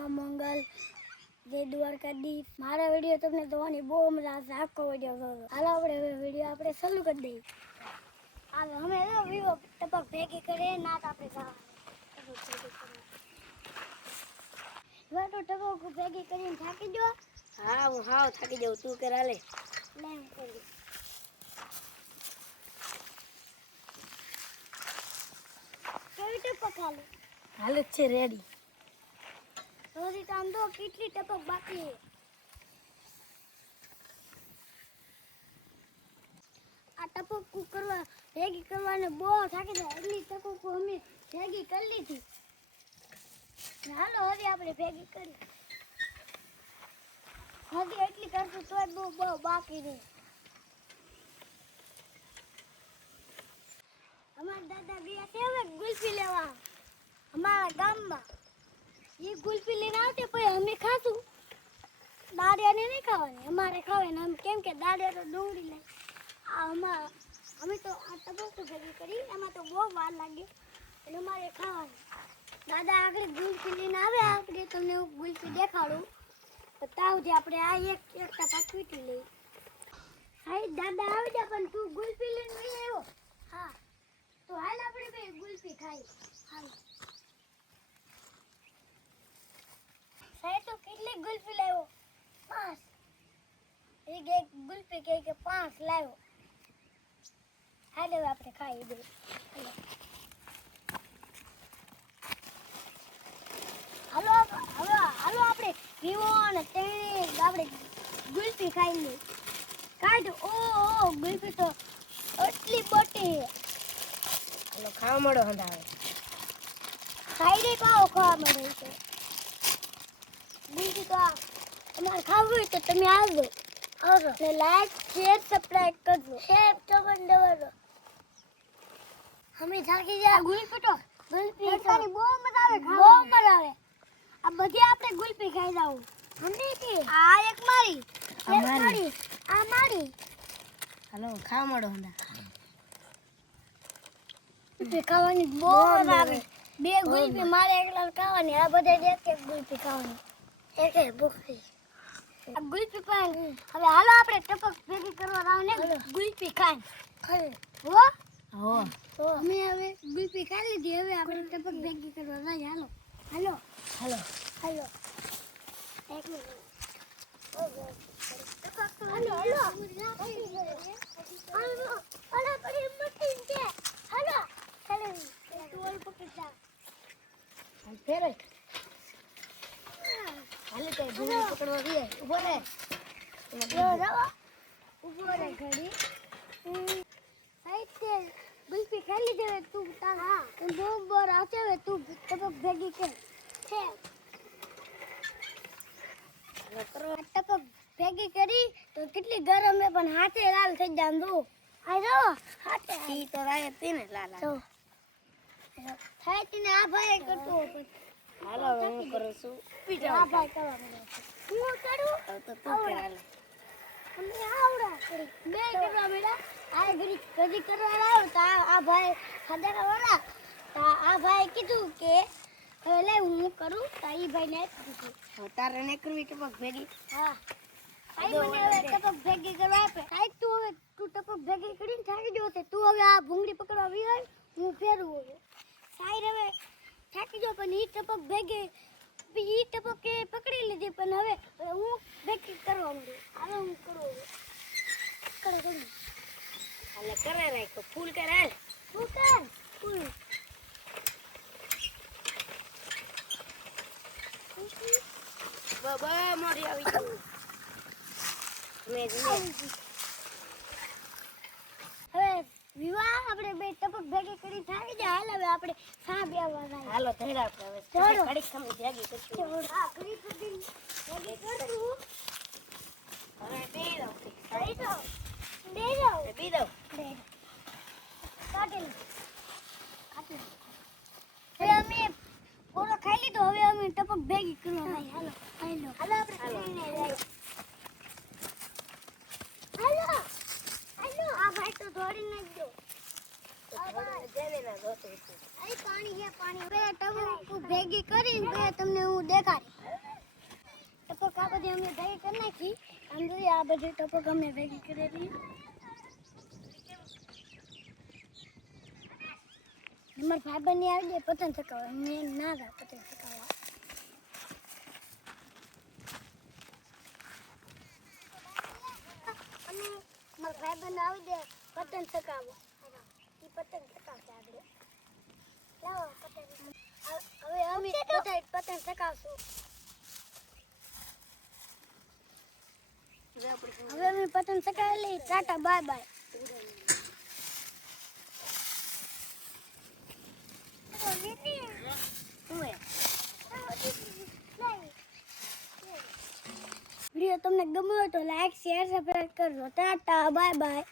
માં મંગલ જય દ્વારકાધીશ। મારા વિડીયો તમને જોવાની બહુ મજા આવશે। આખો વિડીયો જોજો। હાલો આપણે હવે વિડીયો આપણે ચાલુ કરી દઈએ। હાલો અમે વિવો ટપક ભેગી કરીએ ના તો આપણે જવાનું ટપક ભેગી કરીને થાકી ગયો? હા હું હાવ થાકી જાઉં, તું કર હાલે। લે એમ કરી કેવી ટપક હાલે છે રેડી। હજી તો આમ તો કેટલી ટપક બાકી છે। આ ટપક કરવા ભેગી કરવાને બહુ થાકી જાય એટલી ટપક અમે ભેગી કરી લીધી। હાલો હવે આપણે ભેગી કરી હજી એટલી કરશું તો બહુ બાકી રહે। અમારા દાદા ગયા છે હવે ગુલ્ફી લેવા અમારા ગામમાં। ये गुल्फी लेने आते पर हमें खासू दाड़िया ने नहीं खावानी हमारे खावे ना हम केम के दाड़िया तो डोंगरी ले हमें तो आ टपक भेगी करी एमा तो बहुत वार लागे એટલે અમારે ખાવાની। દાદા આગળ ગુલ્ફી લઈને આવે આપણે તમને હું ગુલ્ફી દેખાડું બતાવજે। આપણે આ એક ટપક પીટી લઈ। હાય દાદા આવી જા પણ તું ગુલ્ફી લઈને નહીં આવ્યો? હા તો હાલ આપણે બે ગુલ્ફી ખાઈ। હાલ साहेब तो कितनी गुल्फी लायो? 5। एक गुल्फी के 5 लायो। हाले આપણે ખાઈ દે। હાલો હાલો આપણે વિવો અને તેણી આપણે ગુલ્ફી ખાઈ લે। કાઢ ઓ ગુલ્ફી તો એટલી મોટી। હાલો ખાવા મળો હંધાવે। ખાઈ દે પાવ ખાવા મળે છે। બીજું તો તમારે ખાવું હોય તો તમે આવજો ને લાઈક શેર સબસ્ક્રાઇબ કરજો। શેર તો પણ દબાવો। અમે થાકી ગયા ગુલ્ફી તો ગુલ્ફી ખાવાની બહુ મજા આવે બહુ મજા આવે। આ બધી આપણે ગુલ્ફી ખાઈ જાવ। અમને કે આ એક મારી આ મારી હાલો ખાવા મળો હંધા। ગુલ્ફી ખાવાની બહુ મજા આવે। બે ગુલ્ફી મારે એકલા ખાવાની આ બધા એક એક ગુલ્ફી ખાવાની। એક ભૂખી આ ગુલ્ફી પાન હવે હાલો આપણે ટપક ભેગી કરવા રાવને ગુલ્ફી ખાઈ હો હો તો અમે હવે ગુલ્ફી ખાઈ લીધી હવે આપણે ટપક ભેગી કરવા રાઈ। હાલો હાલો હાલો હાલો એક મિનિટ ટપક તો હાલો હાલો હાલો પડી મટી છે। હાલો ચાલો ટોલ પકડી જા હાલ ફેરે હાલે તે ભૂલી પકડવા ગઈ ઉભો રહે ઉભો રહે ઘડી સાઈડ તે ગુલ્ફી ખાલી દેવે તું તાર હા બહુ બોર આવશે તું ટપક ભેગી કર છે ટપક ભેગી કરી તો કેટલી ગરમ હે પણ હાથે લાલ થઈ જાય દો આ જો હાથે ઈ તો રાય તીને લાલા જો થાય તીને આ ભાઈ કરતો હાલો હું કરું છું પી આ જાવ ભાઈ કરવા મને હું કરું તો તું કર હાલે। અમે આવડા બે કરવા બેડા આ ગરી કરવા લાવ તો આ ભાઈ ખાધા કરવાના તો આ ભાઈ કીધું કે હવે લે હું કરું તો ઈ ભાઈ ને કીધું તારે ને કરવી ટપક ભેગી હા આઈ મને હવે ટપક ભેગી કરવા આપે આઈ તું હવે તું ટપક ભેગી કરીને થાકી ગયો છે તું હવે આ ભૂંગળી પકડવા આવી હોય હું ફેરવું હવે સાઈડ હવે થાકી ગયો પણ ઈ ટપક ભેગી ઈ ટપક કે પકડી લીધી પણ હવે હું ભેગી કરવા માંડી હવે હું કરું કરે હાલે કરે રાખો ફૂલ કર હાલ હું કર ફૂલ બાબા મોરી આવી ગયું મે હવે વિવાહ આપણે બે ટપક ભેગી કરી થાકી જાય હાલ હવે આપણે સા બેવા હાલો ધૈડા આપણે હવે ચાલો. ઘડીક સમય જાગી કરશું હા ઘડી સુધી ભેગી કરશું હવે બે દઉં દઈ દો બી દઉં કાઢી હવે અમે પૂરો ખાઈ લીધો હવે અમે ટપક ભેગી કરવા જાય હાલો હાલો આપણે ખાઈને જાય હાલો આ ભાઈ તો દોડી નાખજો જેને ના દોતો પાણી હે પાણી બે ટપક ભેગી કરીને તમને હું દેખાડી બધી અમે ભેગી કરી નાખી આમ જોઈએ આ બધી ટપક અમે ભેગી કરેલી અમારા ભાઈબંધની આવી ગઈ પતંગ ચકાવવા મેં ના ગયા પતંગ ચકાવવા અને મારા ભાઈબંધ આવી દે પતંગ ચકાવો એ પતંગ ચકાવશે આગળ લાવો પતંગ હવે અમે બધા પતંગ ચકાવશું હવે અમે પતંગ ચકાવી લઈ ટાટા બાય બાય વિડીયો તમને ગમ્યો હોય તો લાઈક શેર સબસ્ક્રાઇબ કરજો ટાટા બાય બાય